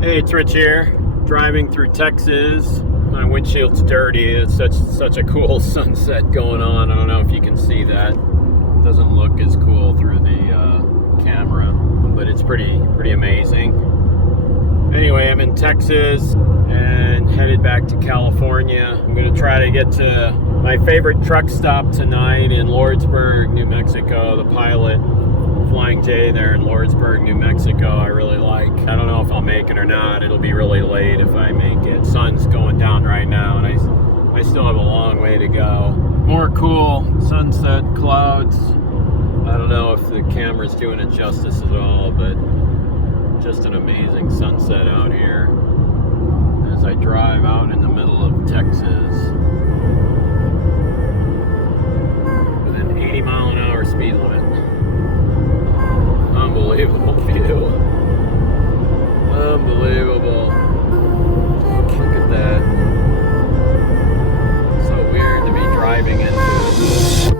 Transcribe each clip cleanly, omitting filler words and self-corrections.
Hey, it's Rich here, driving through Texas. My windshield's dirty. It's such a cool sunset going on. I don't know if you can see that. It doesn't look as cool through the camera, but it's pretty amazing. Anyway, I'm in Texas and headed back to California. I'm going to try to get to my favorite truck stop tonight in Lordsburg, New Mexico. The Pilot Flying J there in Lordsburg, New Mexico, I really like. I don't know if I'll make it or not. It'll be really late if I make it. Sun's going down right now, and I still have a long way to go. More cool sunset clouds. I don't know if the camera's doing it justice at all, but just an amazing sunset out here as I drive out in the middle of Texas with an 80-mile-an-hour speed limit. Unbelievable view. Unbelievable. Look at that. So weird to be driving into this.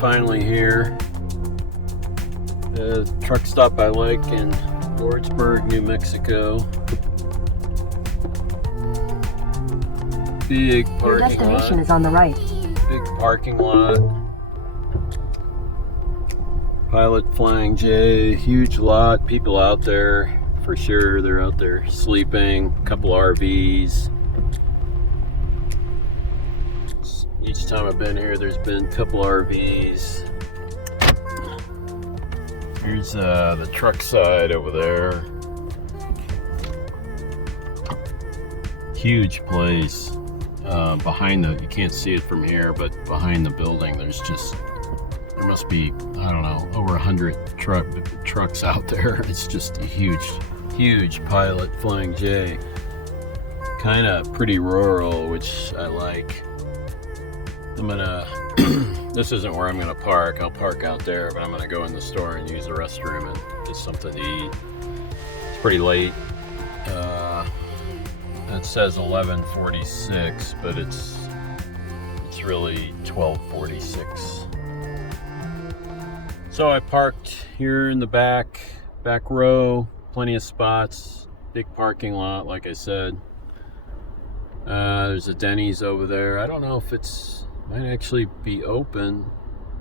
Finally here. The truck stop I like in Lordsburg, New Mexico. Big parking lot. Your destination is on the right. Big parking lot. Pilot Flying J, huge lot. People out there for sure. They're out there sleeping. A couple RVs. Each time I've been here, there's been a couple RVs. Here's the truck side over there. Huge place. Behind you can't see it from here, but behind the building, there must be, I don't know, over 100 trucks out there. It's just a huge Pilot Flying J. Kind of pretty rural, which I like. I'm gonna, this isn't where I'm gonna park. I'll park out there, but I'm gonna go in the store and use the restroom and get something to eat. It's pretty late. It says 11:46, but it's really 12:46. So I parked here in the back row, plenty of spots, big parking lot, like I said. There's a Denny's over there. I don't know if might actually be open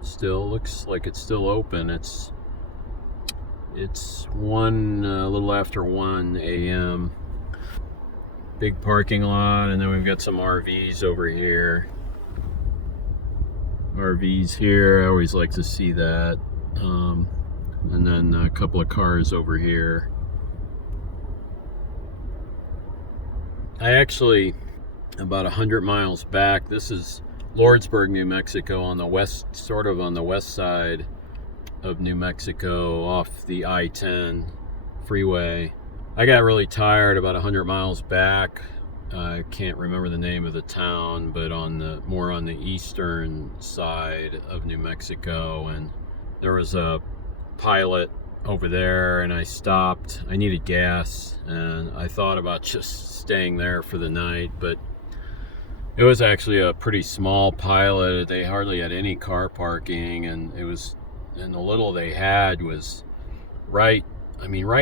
still. Looks like it's still open. It's a little after 1 a.m. Big parking lot, and then we've got some RVs over here. RVs here, I always like to see that. And then a couple of cars over here. I actually, about 100 miles back, this is Lordsburg, New Mexico, on the west side of New Mexico, off the I-10 freeway. I got really tired about 100 miles back. I can't remember the name of the town, but more on the eastern side of New Mexico, and there was a Pilot over there, and I stopped. I needed gas, and I thought about just staying there for the night, but it was actually a pretty small Pilot. They hardly had any car parking, and the little they had was right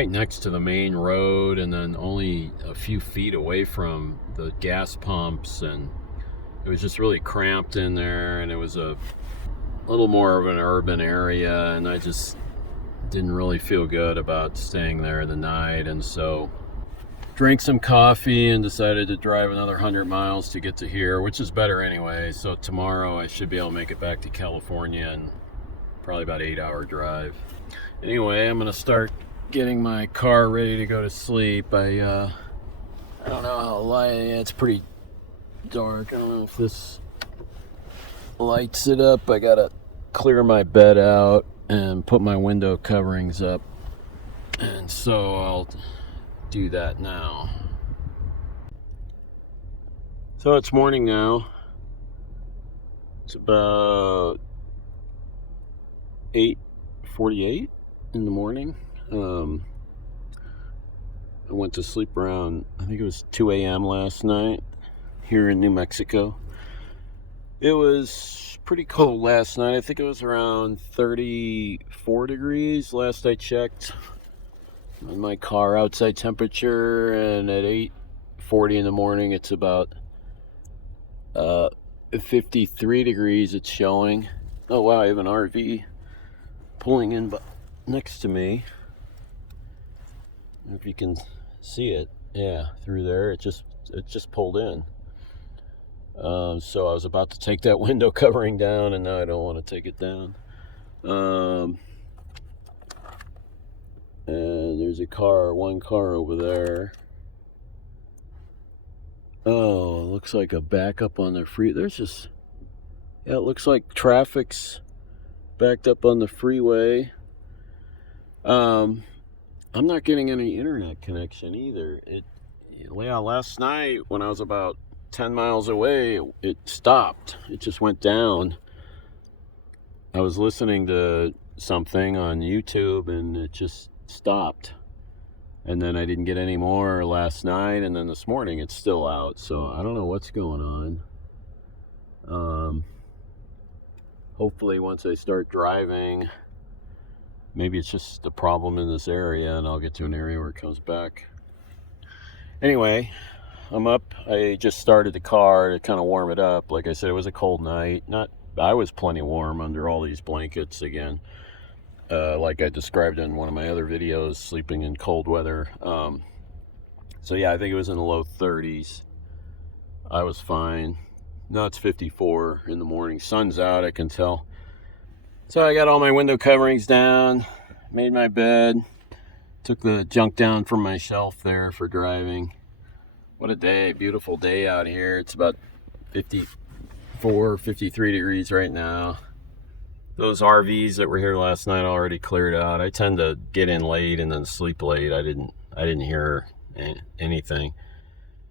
next to the main road, and then only a few feet away from the gas pumps, and it was just really cramped in there, and it was a little more of an urban area, and I just didn't really feel good about staying there the night, and so drank some coffee and decided to drive another 100 miles to get to here, which is better anyway. So tomorrow I should be able to make it back to California in probably about 8-hour drive. Anyway, I'm gonna start getting my car ready to go to sleep. I don't know how light, it's pretty dark. I don't know if this lights it up. I gotta clear my bed out and put my window coverings up, and so I'll do that now. So it's morning now. It's about 8:48 in the morning. I went to sleep around, I think it was 2 a.m. last night here in New Mexico. It was pretty cold last night. I think it was around 34 degrees last I checked on my car outside temperature, and at 8:40 in the morning it's about 53 degrees it's showing. Oh wow, I have an RV pulling in next to me. If you can see it, yeah, through there, it just pulled in. So I was about to take that window covering down, and now I don't want to take it down. And there's one car over there. Oh, it looks like a backup on the it looks like traffic's backed up on the freeway. I'm not getting any internet connection either. Last night when I was about 10 miles away, it stopped. It just went down. I was listening to something on YouTube and it just stopped. And then I didn't get any more last night, and then this morning it's still out. So I don't know what's going on. Hopefully once I start driving, maybe it's just a problem in this area and I'll get to an area where it comes back. Anyway, I'm up. I just started the car to kind of warm it up. Like I said, it was a cold night. I was plenty warm under all these blankets again. Like I described in one of my other videos, sleeping in cold weather. So yeah, I think it was in the low 30s. I was fine. Now it's 54 in the morning. Sun's out, I can tell. So I got all my window coverings down, made my bed, took the junk down from my shelf there for driving. What a day, beautiful day out here. It's about 54, 53 degrees right now. Those RVs that were here last night already cleared out. I tend to get in late and then sleep late. I didn't hear anything.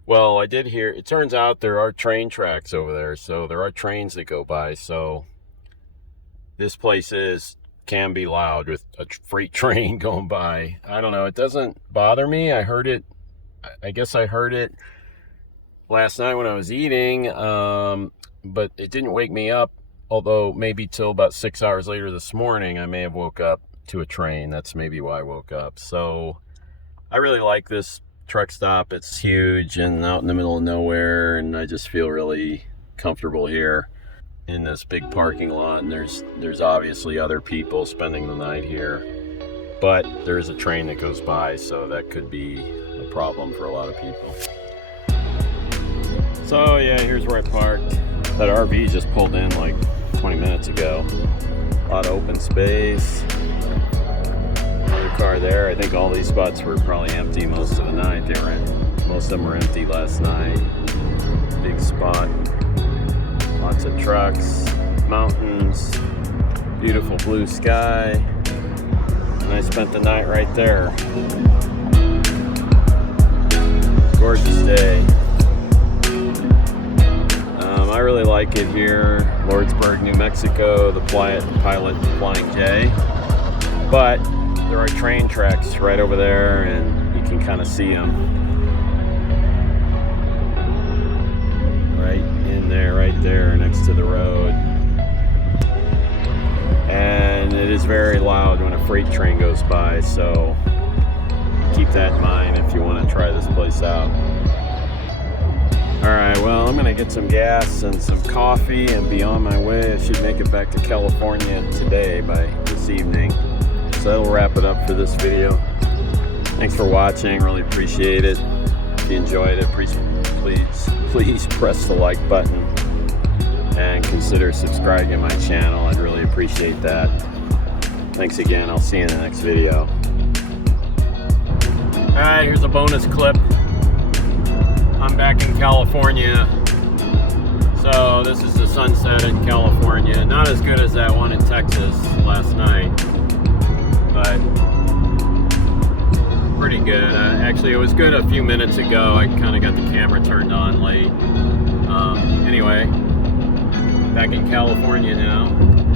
Well, I did hear, it turns out there are train tracks over there, so there are trains that go by. So this place can be loud with a freight train going by. I don't know, it doesn't bother me. I guess I heard it last night when I was eating, but it didn't wake me up. Although maybe till about 6 hours later this morning, I may have woke up to a train. That's maybe why I woke up. So I really like this truck stop. It's huge and out in the middle of nowhere, and I just feel really comfortable here in this big parking lot. And there's obviously other people spending the night here, but there is a train that goes by, so that could be a problem for a lot of people. So yeah, here's where I parked. That RV just pulled in like 20 minutes ago. A lot of open space. Another car there. I think all these spots were probably empty most of the night. Most of them were empty last night. Big spot. Lots of trucks, mountains, beautiful blue sky. And I spent the night right there. Gorgeous day. I really like it here, Lordsburg, New Mexico, the pilot Flying J. But there are train tracks right over there, and you can kind of see them. Right there, next to the road. And it is very loud when a freight train goes by, so keep that in mind if you want to try this place out. Alright, well, I'm gonna get some gas and some coffee and be on my way. I should make it back to California today by this evening. So that'll wrap it up for this video. Thanks for watching, really appreciate it. If you enjoyed it, please press the like button and consider subscribing to my channel. I'd really appreciate that. Thanks again, I'll see you in the next video. Alright, here's a bonus clip. I'm back in California. So this is the sunset in California. Not as good as that one in Texas last night, but pretty good. Actually, it was good a few minutes ago. I kind of got the camera turned on late. Anyway, Back in California now.